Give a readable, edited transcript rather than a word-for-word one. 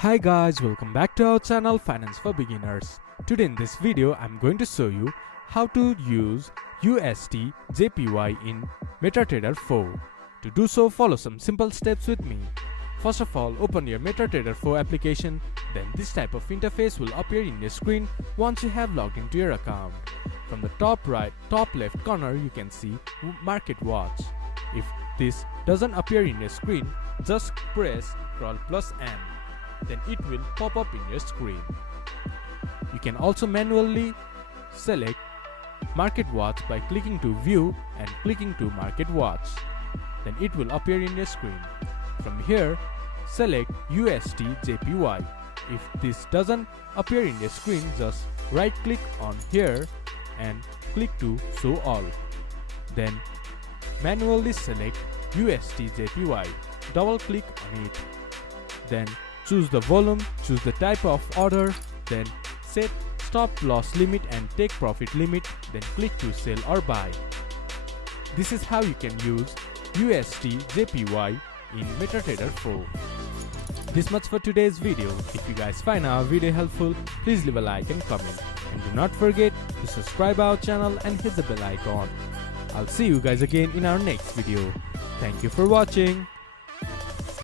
Hi guys, welcome back to our channel Finance for Beginners. Today in this video I'm going to show you how to use USDJPY in MetaTrader 4. To do so, follow some simple steps with me. First of all, open your MetaTrader 4 application, then this type of interface will appear in your screen once you have logged into your account. From the top left corner you can see Market Watch. If this doesn't appear in your screen, just press Ctrl+M. Then it will pop up in your screen. You can also manually select Market Watch by clicking to View and clicking to Market Watch. Then it will appear in your screen. From here, select USDJPY. If this doesn't appear in your screen, just right click on here and click to Show All. Then manually select USDJPY. Double click on it. Then choose the volume, choose the type of order, then set stop loss limit and take profit limit, then click to sell or buy. This is how you can use USDJPY in MetaTrader 4. This much for today's video. If you guys find our video helpful, please leave a like and comment. And do not forget to subscribe our channel and hit the bell icon. I'll see you guys again in our next video. Thank you for watching.